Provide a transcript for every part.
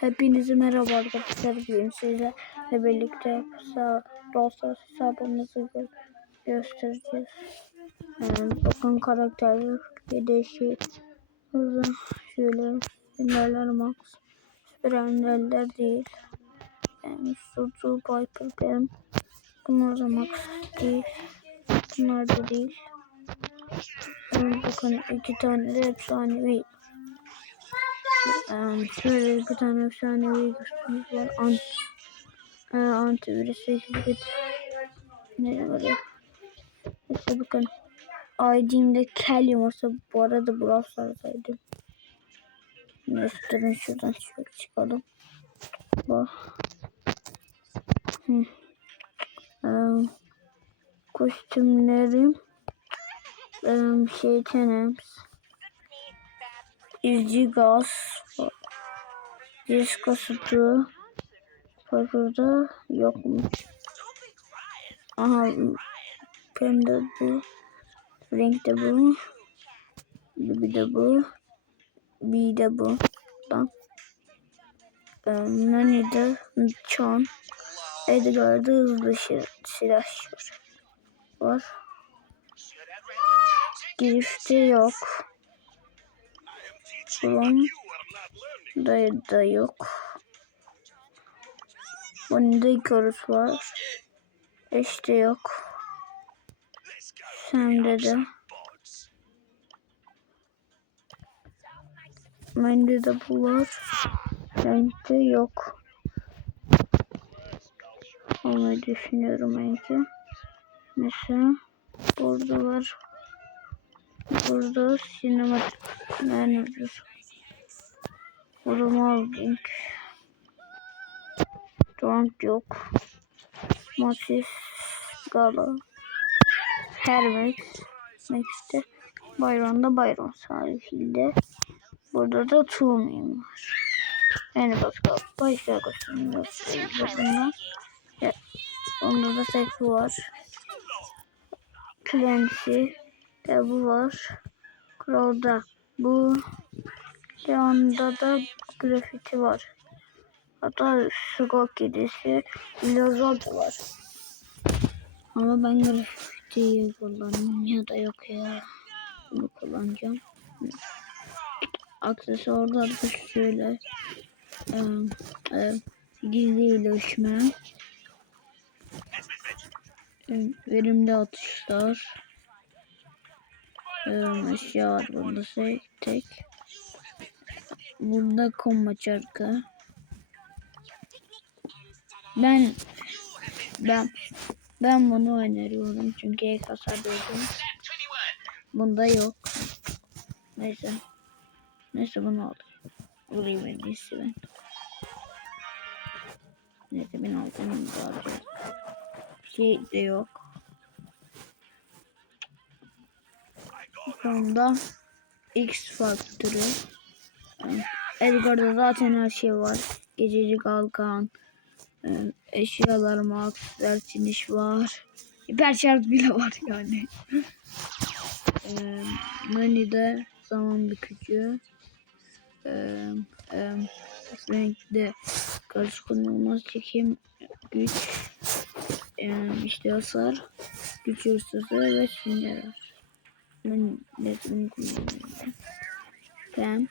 Hepinize merhaba arkadaşlar. Bugün sizlerle birlikte kısa Rosas hesabımızı gö göstereceğiz. Yani bakın karakterler değişik. Burada şöyle Enderler Max. Süper Enderler değil. Yani Suzu Piper Gem. Bunlar da Max değil. Bunlar da değil. Yani bakın iki tane de efsanevi şöyle bir tane efsanevi gösterimiz var. Ant, e, antivirüs 8 bit. Ne var ya? İşte bakın. ID'imde Kelly varsa bu arada Brawl Stars'daydım. Gösterin şuradan şöyle çıkalım. Bak. Hı. Um, kostümlerim um, şeytanım izci gaz disk asıtı burada yokmuş. Aha hem de bu renk de bu bir de bu bir de bu da Nani de Çan Edgar'da hızlı silahşör var. Girifte yok. Bunun da, da yok. Bunda Icarus var. İşte yok. Sende de. Bende de bu var. Renkte yok. Onu düşünüyorum belki. Mesela burada var. Burada sinematik manager. Burada Link. Don't yok. Masis Gala. Hermes. Max'te. Bayron'da Bayron sahilde. Burada da Tuğmin var. Yani başka başka gösteriyor bunlar. Ya, onda da tek var. Clancy de bu var. Crow'da bu. Yanında da grafiti var. Hatta Skok kedisi Lozord var. Ama ben grafitiyi kullanmam ya da yok ya. Bunu kullanacağım. Aksesuarlar da şöyle. E, e, gizli iyileşme. E, verimli atışlar. E, eşya var burada tek. Burada komba çarkı. Ben ben ben bunu öneriyorum çünkü ek hasar verdim. Bunda yok. Neyse. Neyse bunu aldım. Burayı ben iyisi ben. Neyse ben aldım. Bunu da alacağım. Şey de yok. Sonunda X faktörü. Edgar'da zaten her şey var. Gececi kalkan, e, eşyalar max, iş var. Hiper şarj bile var yani. e, Mani'de zaman bükücü. E, e, renkte karışık olmaz çekim güç e, işte hasar güç hırsızı ve var. Ben bunu kullanıyorum. Ben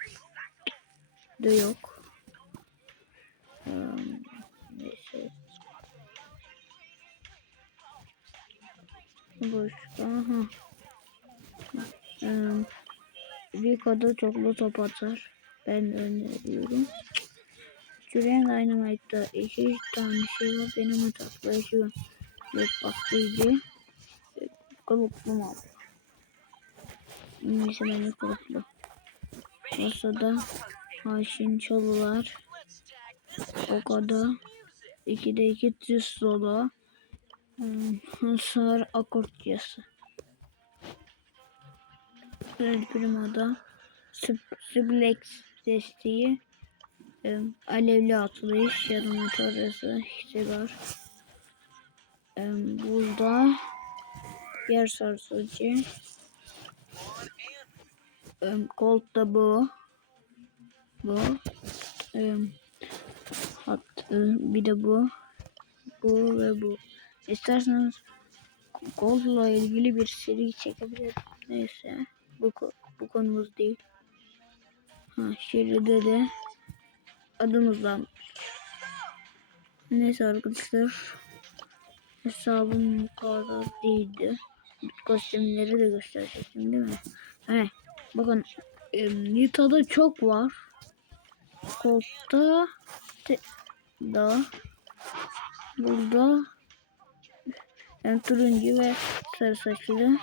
de yok. Um, neyse. Başka. Aha. Um, Rico'da çoklu top atar. Ben öneriyorum. Julian Dynamite'da iki tane şey var. Benim ataklayıcı ve patlayıcı. Kalıplı mı Neyse benim kalıplı. Masada Haşin çalılar. O kadar. 2'de 2 düz solo. Hmm, hasar akortyası. El Primo'da Suplex desteği. Alevli atlayış yarım motorası işte burada yer sarsıcı. Um, Gold da bu. Bu. Ee, hat, e, bir de bu. Bu ve bu. İsterseniz Gold'la ilgili bir seri çekebilirim. Neyse. Bu, bu konumuz değil. Ha, şeride de adımızdan. Neyse arkadaşlar. Hesabım bu kadar değildi. Kostümleri de gösterecektim değil mi? He, bakın Nita'da çok var. Colt'ta da burada yani turuncu ve sarı saçlı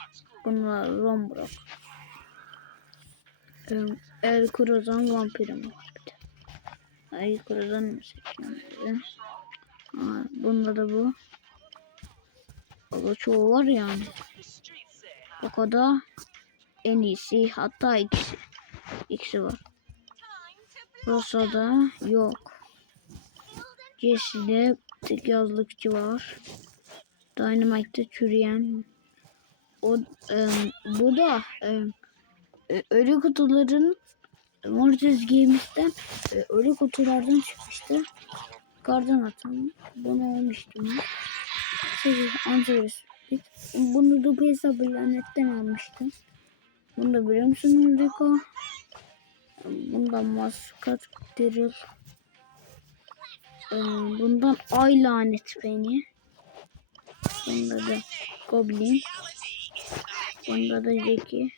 bunlar Rombrock. El Kurozan vampirim var bir. El Kurozan mı seçiyorum bunda da bu. Burada çoğu var yani. O kadar en iyisi hatta ikisi. İkisi var. Rosa'da yok. Jesse'de tek yazlıkçı var. Dynamite'de çürüyen. O e, bu da e, ölü kutuların Mortis Games'ten e, ölü kutulardan çıkmıştı. Kardan atan. Bunu almıştım. Sekiz antivirüs. Bunu da bu hesabı lanetten almıştım. Bunu da biliyor musun Rico? Bundan maskat Daryl. Ee, bundan ay lanet beni. Bunda da Goblin. Bunda da Jackie.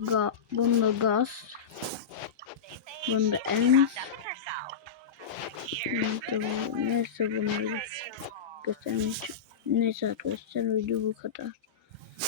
Ga bunda Gaz. Bunda bu- Neyse bunları göstermeyeceğim. Neyse arkadaşlar video bu kadar.